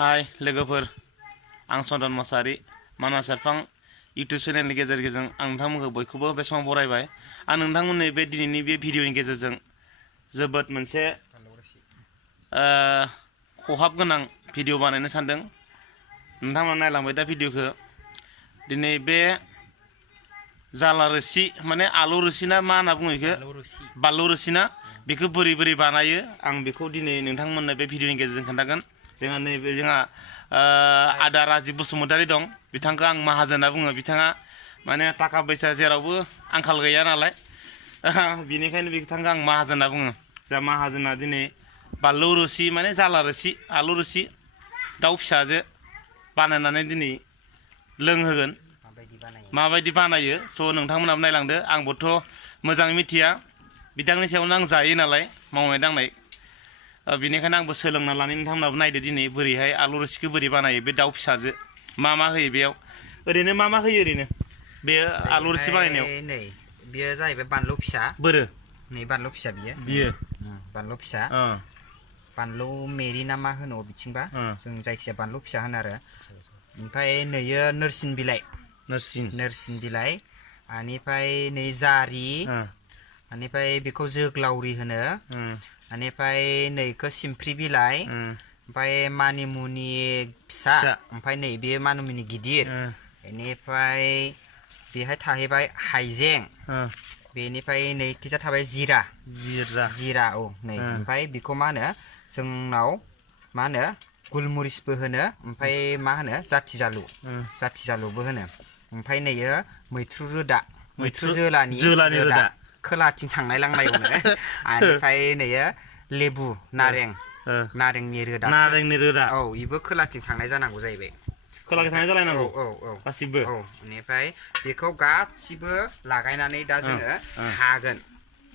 हाय लोगोफोर आं सन्दन मोसाहारि मानास सेरफां इउटुब चेनेलनि गेजेरजों आं नोंथांमोनखौ बयखौबो बे समाव बरायबाय आं नोंथांमोननि बे दिनैनि बे भिडिअनि गेजेरजों जोबोद मोनसे खहाब गोनां भिडिअ बानायनो सानदों। नोंथांमोना नायलांबाय दा भिडिअखौ। दिनै बे जाला रोसि माने आलु रोसि ना मा होनना बुङो बेखौ बानलु रोसि ना बेखौ बोरै बोरै बानायो आं बेखौ दिनै नोंथांमोननो बे भिडिअनि गेजेरजों खोन्थागोन। जोंहा आदा राजिब बसुमतारी दं, बिथांखौ आं माहाजोन होनना बुङो। बिथाङा माने थाखा फैसा जेरावबो आंखाल गैया नालाय बिनिखायनो बिथांखौ आं माहाजोन होनना बुङो। जोंहा माहाजोना दिनै बानलु रोसि माने जाला रोसि आलु रोसि दाउ फिसाजो बानायनानै दिनै लोंहोगोन। माबायदि बानायो स' नोंथांमोनाबो नायलांदो। आंबोथ' मोजाङै मिथिया, बिथांनि सायावनो आं जायो नालाय मावनाय दांनाय, बिनिखायनो आंबो सोलोंना लानानै नोंथांमोनाबो नायदो दिनै बोरैहाय आलु रोसिखौ बोरै बानायो। बे दाउ फिसाजो मा मा होयो बेयाव, ओरैनो मा मा होयो ओरैनो बे आलु रोसि बानायनायाव? नै बेयो जाहैबाय बानलु फिसा। बोरो नै बानलु फिसा बियो बानलु फिसा, बानलु मेरि ना मा होनो बिथिंबा, जों जायखिजाया बानलु फिसा होनो आरो। ओमफ्राय नैयो नोरसिं बिलाइ, नोरसिं बिलाइ, बेनिफ्राय नै जारि, बेनिफ्राय बेखौ जोग्लावरि होनो, बेनिफ्राय नैखौ सिमफ्रि बिलाइ, ओमफ्राय मानिमुनि फिसा, ओमफ्राय नै बे मानिमुनि गिदिर, बेनिफ्राय बेहाय थाहैबाय हाइजें, बेनिफ्राय नैखिजा थाबाय जिरा औ नै, ओमफ्राय बेखौ मा होनो जोंनाव मा होनो गुलमुरिसबो होनो, ओमफ्राय मा होनो जाथि जालुबो होनो। ओमफ्राय नैयो मैथ्रु रोदा, मैथ्रु जोलानि रोदा खोलाथिं थांनाय लांनायावनो। बेनिफ्राय नैयो लेबु नारेंनि रोदा, औ बेबो खोलाथिं थांनाय जानांगौ जाहैबाय। खोलाथिं थांनाय जालायनांगौ गासिबो। औ बेनिफ्राय बेखौ गासिबो लागायनानै दा जोङो हागोन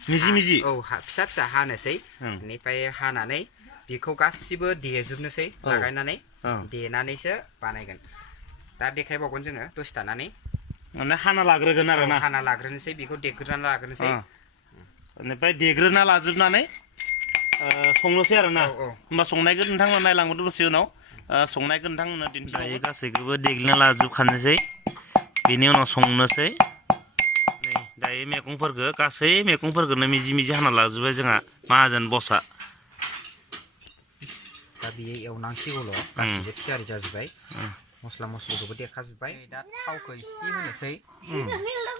मिजि औ फिसा फिसा हानोसै। बेनिफ्राय हानानै बेखौ गासिबो देजोबनोसै लागायनानै, देनानैसो बानायगोन। दा देखायबावगोन जोङो दसे थानानै। माने हाना लाग्रोगोन आरो ना, हाना लाग्रोनोसै, बेखौ देग्रोनानै लाग्रोनोसै, बेनिफ्राय देग्रोना लाजोबनानै संनोसै आरो ना। होमबा संनायखौ नोंथांमोना नायलांबोदो दसे उनाव। संनायखौ नोंथांमोना दायो गासैखौबो देग्लिना लाजोबखानोसै, बेनि उनाव संनोसै। नै दायो गासै मैगंफोरखौनो मिजि मिजि हाना लाजोबबाय जोंहा माहाजोन बसआ। दा बियो एवनांसिगौल', गासिबो थियारि जाजोब्बाय, मस्ला मस्लिखौबो देखाजोब्बाय। दा थावखौ एसे होनोसै,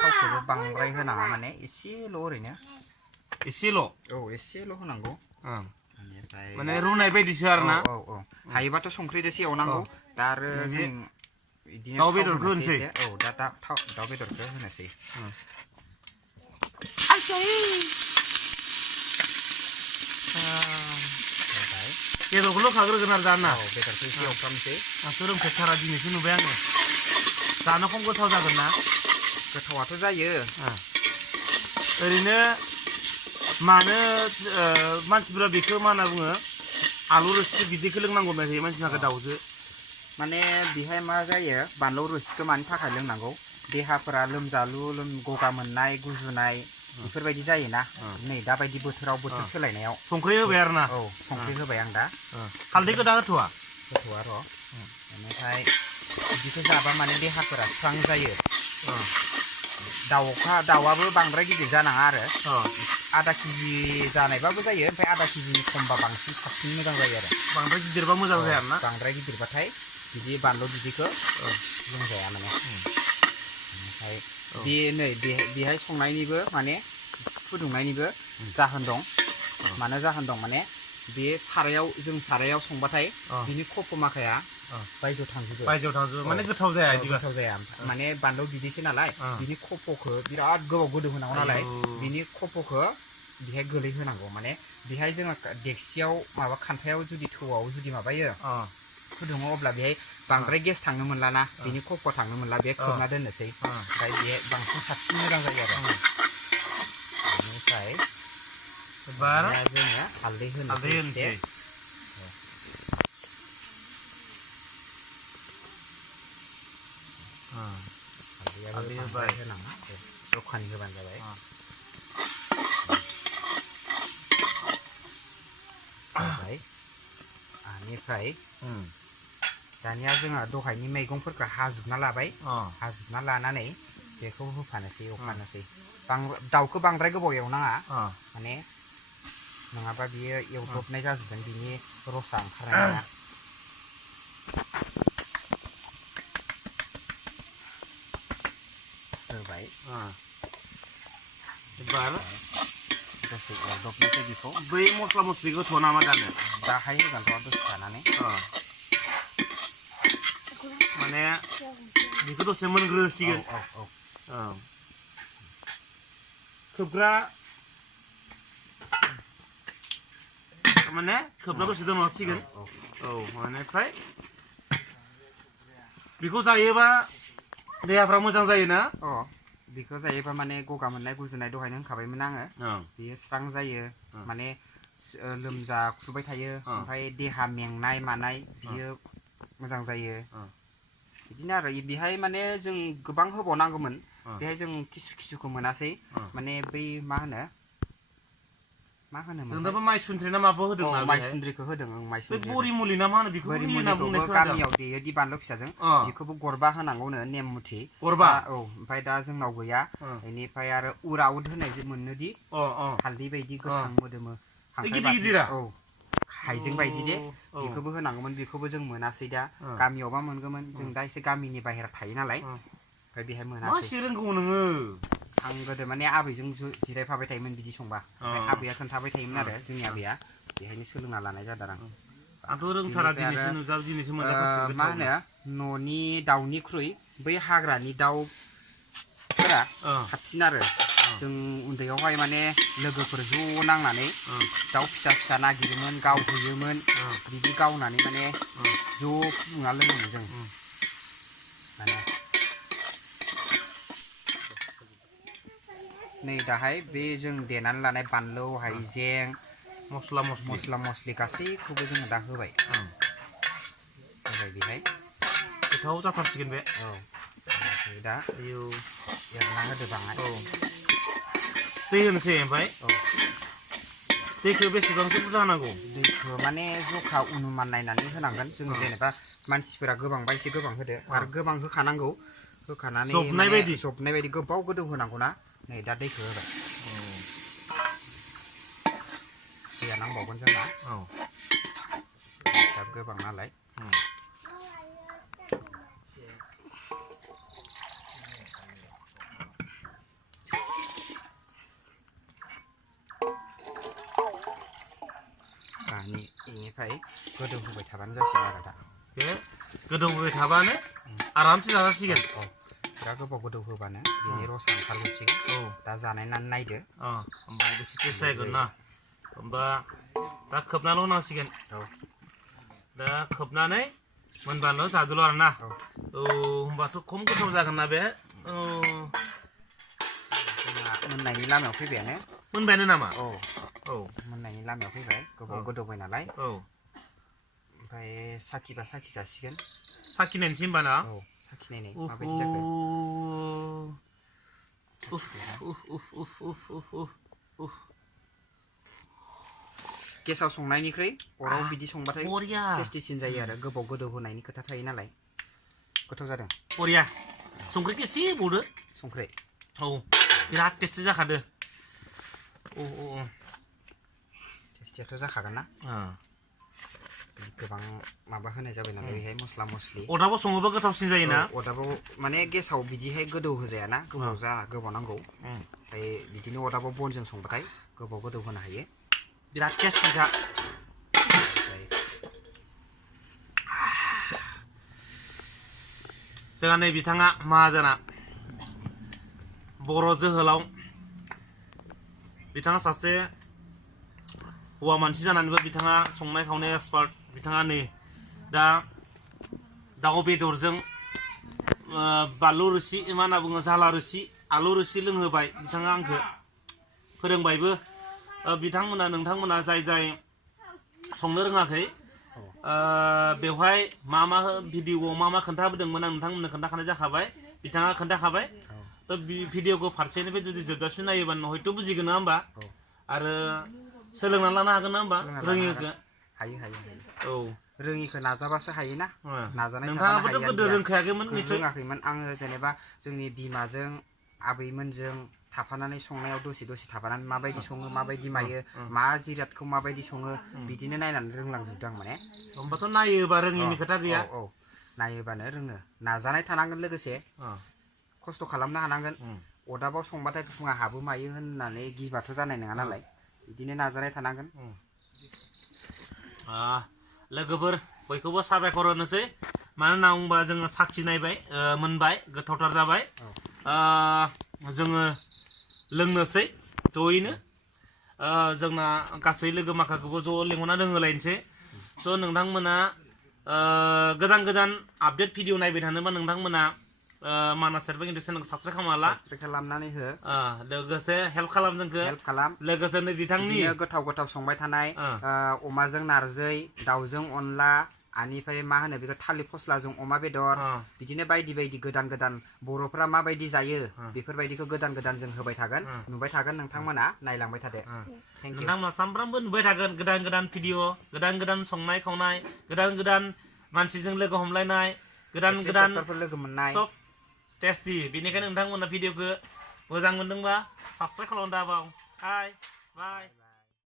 थावखौबो बांद्राय होनाङा, माने एसेल' ओरैनो एसेल', औ एसेल' होनांगौ। माने रुनाय बायदिसो आरो ना। औ हायोबाथ' संख्रिजोंसो एवनांगौ। दा आरो जों बिदिनो दाउ बेदरखौ होनोसै। औ दा दाउ बेदरखौ होनोसै। बेदरखौल' खाग्रोगोन आरो दाना। औ बेदरखौ एसे एवफ्रामनोसै। आंथ' रोंफेरथारा, दिनैसो नुबाय आङो। जानो खम गोथाव जागोन ना? गोथावाथ' जायो। ओरैनो मानो मानसिफोरा बेखौ मा होनना बुङो, आलु रोसि बिदैखौ लोंनांगौ होनबाय थायो मानसिफोरा दाउजो। माने बेहाय मा जायो, बानलु रोसिखौ मानि थाखाय लोंनांगौ, देहाफोरा लोमजालु गगा मोननाय गुजुनाय बेफोरबायदि जायोना, नै दाबायदि बोथोराव, बोथोर सोलायनायाव। संख्रि होबाय आरो ना? औ संख्रि होबाय आं दा। हालदैखौ दा होथ'वा र'। बेनिफ्राय बिदिखौ जाबा माने देहाफोरा स्रां जायो। दाउआबो बांद्राय गिदिर जानाङा आरो, आधा केजि जानायबाबो जायो, ओमफ्राय आधा केजिनि खमबा बांसिन साबसिन मोजां जायो आरो। बांद्राय गिदिरबा मोजां जाया आरो ना? बांद्राय गिदिरबाथाय बिदि बानलु बिदैखौ लोंजाया माने। ओमफ्राय बेहाय संनायनिबो माने फुदुंनायनिबो जाहोन दं। मानो जाहोन दं माने, बे जों सारायाव संबाथाय बिनि खफ' माखाया बायजोआव थांजोबो, माने गोथाव जाया। गोथाव जाया, माने बानलु बिदैसो नालाय, बिनि खफ'खौ बिराद गोबाव गोदौ होनांगौ नालाय, बिनि खफ'खौ बेहाय गोलैहोनांगौ। माने बेहाय जोङो देक्सियाव माबा खान्थायाव जुदि थौआव जुदि माबायो फुदुङो, अब्ला बेहाय बांद्राय गेस थांनो मोनलाना, बिनि खफ' थांनो मोनला, बे खोबना दोननोसै। ओमफ्राय बेहाय बांसिन साबसिन मोजां जायो आरो। बेनिफ्राय जोङो हालदै होनोसै। हालदैयाबो बांद्राय होनाङा, जखानि होबानो जाबाय। बेनिफ्राय दानिया जोङो दहायनि मैगंफोरखौ हाजुबना लाबाय हाजुबना लानानै बेखौ होफानोसै एवफानोसै दाउखौ बांद्राय गोबाव एवनाङा माने नङाबा बियो एवदबनाय जाजोबगोन बिनि रसा ओंखारनाय नङा होबाय एबार दसे एवदबनोसै बेखौ बै मस्ला मस्लिखौ होथ'आ नामा दानो दाहाय होगोन र' दसे थानानै माने बेखौ दसे मोनग्रोसिगोन खोबग्रा माने खोबना दसे दोनहाबसिगोन बेनिफ्राय बेखौ जायोबा देहाफ्रा मोजां जायोना बेखौ जायोबा माने गगा मोननाय गुजुनाय दहायनो होनखाबायमोन आङो बेयो स्रां जायो माने लोमजा खुबाय थायो ओमफ्राय देहा मेंनाय मानाय बियो मोजां जायो बिदिनो आरो बेहाय माने जों गोबां होबावनांगौमोन बेहाय जों किसुखौ मोनासै माने बै मा होनो जों दाबो माइसुन्द्रि ना माबा होदों ना माइसुन्द्रिखौ होदों माइसुन्द्रि बरि मुलि ना मा होनो बेखौ होना बुंनाय गामियाव देयोदि बानलु फिसाजों बेखौबो गरबा होनांगौनो नेम मुथि गरबा ओमफ्राय दा जोंनाव गैया बेनिफ्राय आरो उराउद होनाय मोनोदि हालदै बायदि गोथां मोदोमो गिदिरा हाइजें बायदि दे बेखौबो होनांगौमोन बेखौबो जों मोनासै दा गामियावबा मोनगौमोन जों दा एसे गामिनि बाहेरा थायो नालाय ओमफ्राय बेहाय मोनासै रोंगौ नोङो आं गोदो माने आबैजों जिरायफाबाय थायोमोन बिदि संबा आबैया खोन्थाबाय थायोमोन आरो जोंनि आबैया बेहायनो सोलोंना लानाय जादों आंथ' रोंथारा दिनैसो मोनजागासिनो मा होनो न'नि दाउनिख्रुइ बै हाग्रानि दाउफोरा साबसिन आरो जों उन्दैयावहाय माने लोगोफोर ज' नांनानै दाउ फिसा फिसा नागिरोमोन गावहैयोमोन बिदि गावनानै माने ज' फुदुंना लोङोमोन जों माने नै दाहाय बे जों देनानै लानाय बानलु हाइजें मस्ला मस्लि गासैखौबो जोङो दा होबाय बेहाय गोथाव जाथारसिगोन बे दा एरना होदो बाङाय दै होनोसै ओमफ्राय दैखौ बेसेबांसो बुरजा होनांगौ दैखौ माने जखा अनुमान नायनानै होनांगोन जोङो जेनेबा मानसिफोरा गोबांबा एसे गोबां होदो आरो गोबां होखानांगौ होखानानै जबनाय बायदि गोबाव गोदौ होनांगौ ना नै दा दैखौ होबाय दैया नांबावगोन जोंना गोबां नालाय बेनिफ्राय गोदौ होबाय थाबानो जासिगोन आरो दा बे गोदौ होबाय थाबानो आरामसे जाजासिगोन बिराद गोबाव गोदौ होबानो बिनि रसा ओंखारजोबसिगोन दा जानायनानै नायदो होमबा एसे टेस्ट जागोन ना होमबा दा खोबनाल' होनांसिगोन दा खोबनानै मोनबाल' जादोल' आरो ना होमबाथ' खम गोथाव जागोन ना बे मोननायनि लामायाव फैबायानो मोनबायानो नामा मोननायनि लामायाव फैबाय गोबाव गोदौबाय नालाय ओमफ्राय साखिबा साखि जासिगोन साखिनायनोसै होमबा ना साखिनायनाय माबायदि जाखो गेसाव संनायनिख्रुइ अराव बिदि संबाथाय टेस्टिसिन जायो आरो गोबाव गोदौ होनायनि खोथा थायो नालाय गोथाव जादों बरिया संख्रिखौ एसे होबावदो संख्रि बिराद टेस्टि जाखादो टेस्टियाथ' जाखागोन ना गोबां माबा होनाय जाबाय नालाय बेहाय मस्ला मस्लि अरदाबाव सङोबा गोथावसिन जायोना अरदाबाव माने गेसाव बिदिहाय गोदौ होजायाना गोबाव नांगौ ओमफ्राय बिदिनो अरदाबाव बनजों संबाथाय गोबाव गोदौ होनो हायो बिराद टेस्टिखा जोंहा नै बिथाङा माहाजोना बर' जोहोलाव बिथाङा सासे हौवा मानसि जानानैबो बिथाङा संनाय खावनाय एक्सपार्ट बिथाङा नै दा दाउ बेदरजों बानलु रोसि मा होनना बुङो जाला रोसि आलु रोसि लोंहोबाय बिथाङा आंखौ फोरोंबायबो बिथांमोना नोंथांमोना जाय संनो रोङाखै बेवहाय मा भिडिअ'आव मा खोन्थाबोदोंमोन आं नोंथांमोननो खोन्थाखानाय जाखाबाय बिथाङा खोन्थाखाबाय थ' भिडिअ'खौ फारसेनिफ्राय जुदि जोबजासिम नायोबा हयथ' बुजिगोन नङा होमबा आरो सोलोंनानै लानो हागोन ना होमबा रोङिखौ हायो रोङिखौ नाजाबासो हायोना नाजानाय नोंथाङाबोथ' गोदो रोंखायाखैमोन रोङाखैमोन आङो जेनेबा जोंनि बिमाजों आबैमोनजों थाफानानै संनायाव दसे थाफानानै माबायदि सङो माबायदि मायो मा जिरादखौ माबायदि सङो बिदिनो नायनानै रोंलांजोबदों आं माने होमबाथ' नायोबा रोङिनि खोथा गैया औ नायोबानो रोङो नाजानाय थानांगोन लोगोसे खस्थ' खालामनो हानांगोन अदाबाव संबाथाय थुङा हाबो मायो होननानै गिबाथ' जानाय नङा नालाय बिदिनो नाजानाय थानांगोन लोगोफोर बयखौबो साबायखर होनोसै मानो होनना बुङोबा जोङो साखि नायबाय मोनबाय गोथावथार जाबाय जोङो लोंनोसै जयैनो जोंना गासै लोगो माखाखौबो ज' लिंहरना लोंहोलायनोसै स' नोंथांमोना गोदान आपडेट भिडिअ नायबाय थानोबा नोंथांमोना मानास सेरफां इउटुब चेनेलखौ साबसक्राइब खालामना ला खालामनानै हो लोगोसे हेल्प खालाम जोंखौ हेल्प खालाम लोगोसेनो बिथांनि गोथाव संबाय थानाय अमाजों नारजै दाउजों अनला आनिफ्राय मा होनो बेखौ थालिर फस्लाजों अमा बेदर बिदिनो बायदि गोदान बर'फ्रा माबायदि जायो बेफोरबायदिखौ गोदान जों होबाय थागोन नुबाय थागोन नोंथांमोना नायलांबाय थादो नोंथांमोना सानफ्रामबो नुबाय थागोन गोदान भिडिअ गोदान संनाय खावनाय गोदान मानसिजों लोगो हमलायनाय गोदान लोगो मोननाय सब टेस्टि बेनिखायनो नोंथांमोना भिडिअखौ मोजां मोनदोंबा साबस्क्राइब खालामना दाबाव बाय